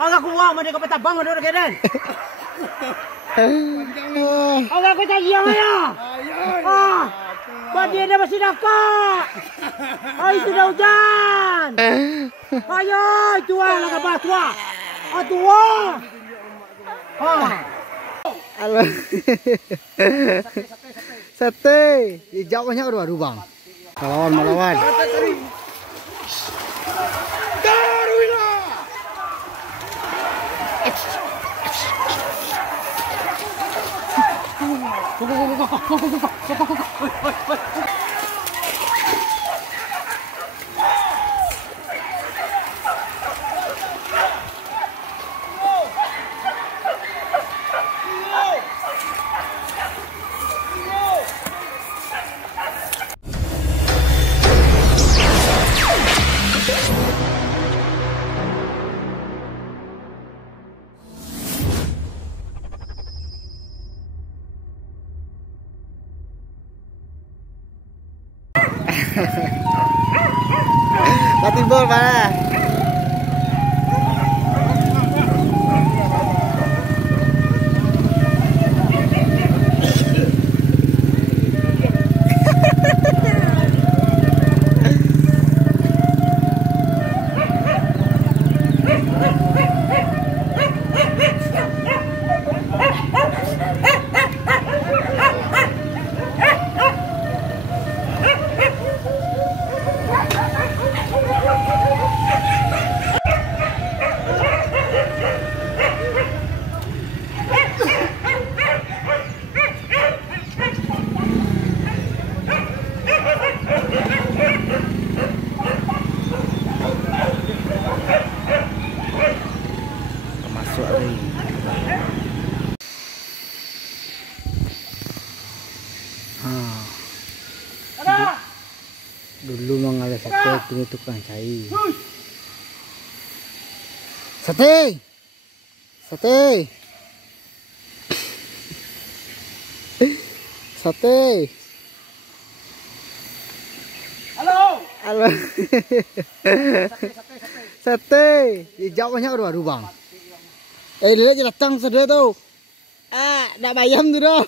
Agak kuat mana kau petabang ada orang keren. Agak kau tak yang ya. Badia dia masih nakak. Ayo sudah hujan. Ayo tua lah kapal tua. Tua. Halo. Sate. Jauhnya aduh bang. Melawan. Latih bol mana? Dulu mang ada sate, kini tukang cai. Sate. Halo. Sate. Jauhnya aduh bang. Dia datang sudah tuh. Nak bayam tu dah.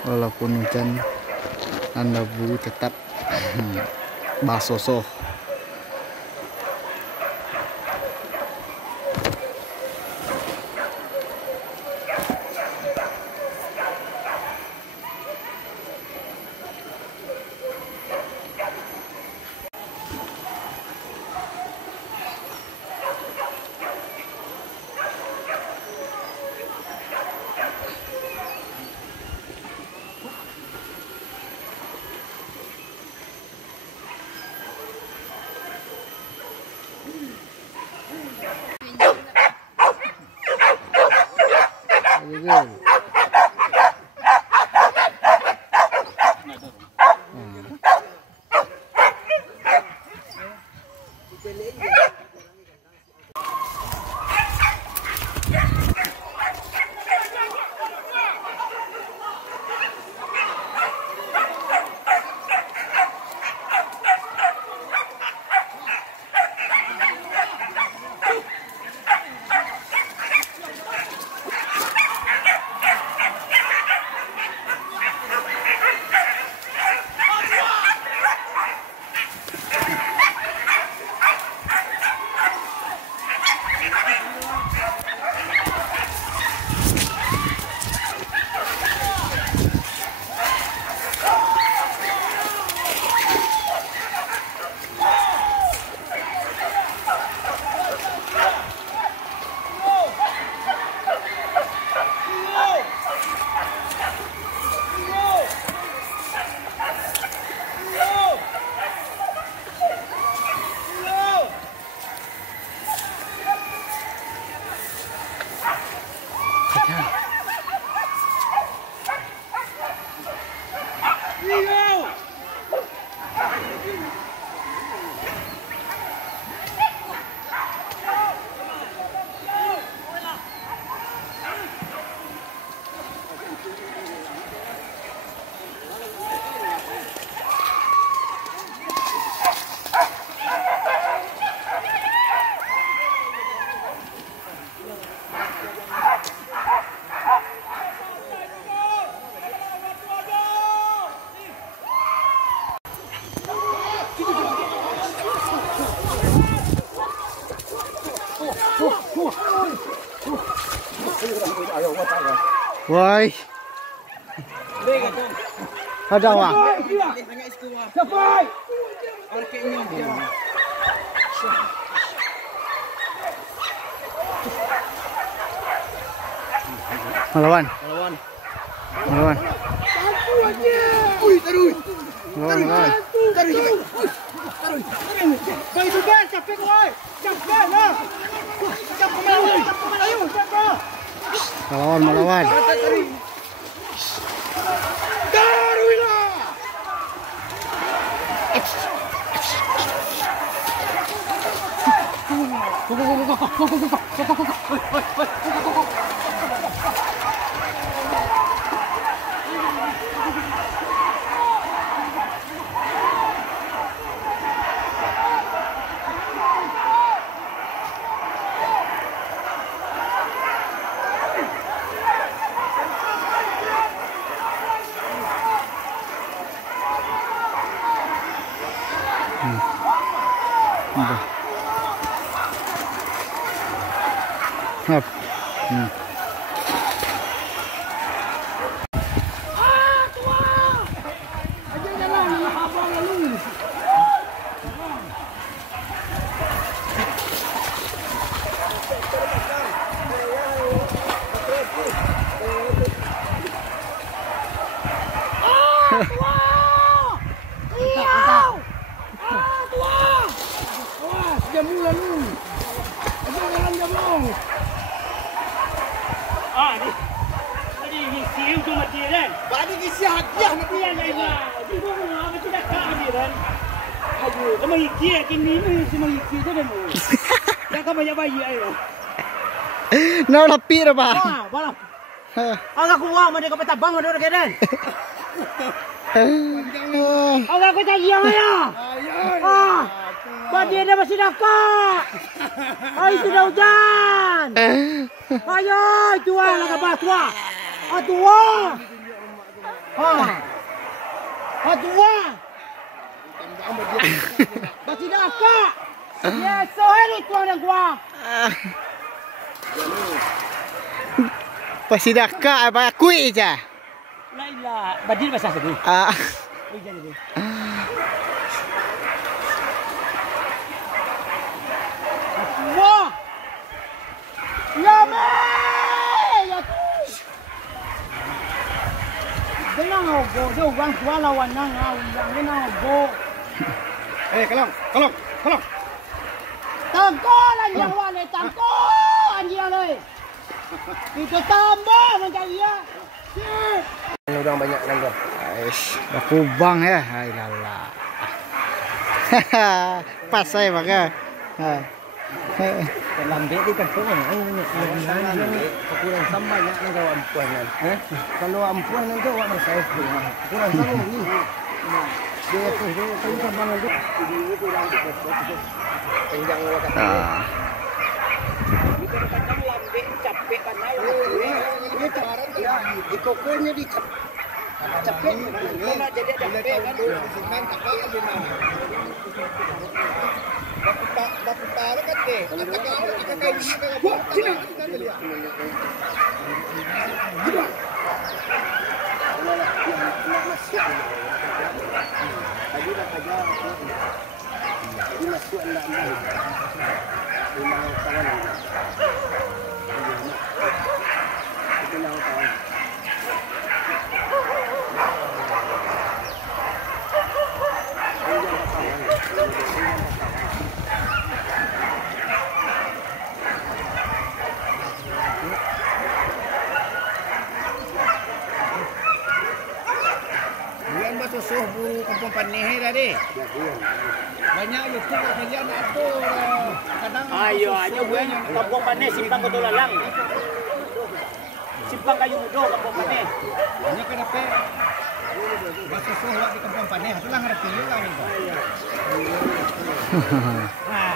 Walaupun hujan, Anda buru tetap basoso. Woi. Ada wah. Sampai. Melawan. Melawan. Taruh. Melawan. Kau itu kan capek kau. Capek lah. Capek Melayu. Capek Melayu. Capek. Melawan. Taruhlah. Hap. Ini siu tu mati kan? Bagi kisi hadiah mati yang lain lah. Di mana apa tu dah kami kan? Aduh, kamu iki kini ni cuma iki tu dah mu. Dah kamu banyak bayi ayo. Nau rapi dah bah. Ah, balap. Agak kuat mana kau petabang ada orang kan? Agak aku cari yang ayo. Ah, bagi dia masih nakak. Ayo sudah hujan. Ayo, tua lah kapal tua. Tua. Tua. Masih nakak. Ya, sohari tua dan gua. Pasti dah kak apa kuih je. Lailah, badil basah tadi. Hujan tadi. Wah. Ya me. Ya tu. Belang go, do wang tua lawan nang yang ni nang go. Kalong. Tangkol anjing wale, tangkol anjing le. Kita tambah mencari ya. Udang banyak kan gua. Aish, dah kubang ya. Hai lala. Pas saya pakai. Lambe di kampung ni. Kurang sama banyak ni kau ampuan kan. Kalau ampuan ni kau awak saya kurang sama ni. Dia tu sama lagi. Dia kurang panjang waktu. Kadang lambe capek kan ini cabaran ikokonya di capek karena jadi capek kan senang capek aja nah dapat tarik kan deh kata kayak gini kayak bulan basuh buru kampung Panehe tadi. Banyak YouTube kalian apa kadang ayo aja gue kampung Panehe simpang Betul Lalang. Simpang Kayu Mudo kampung Panehe. Banyak kenapa basuh di kampung Panehe itulah ngerti juga gitu. Nah,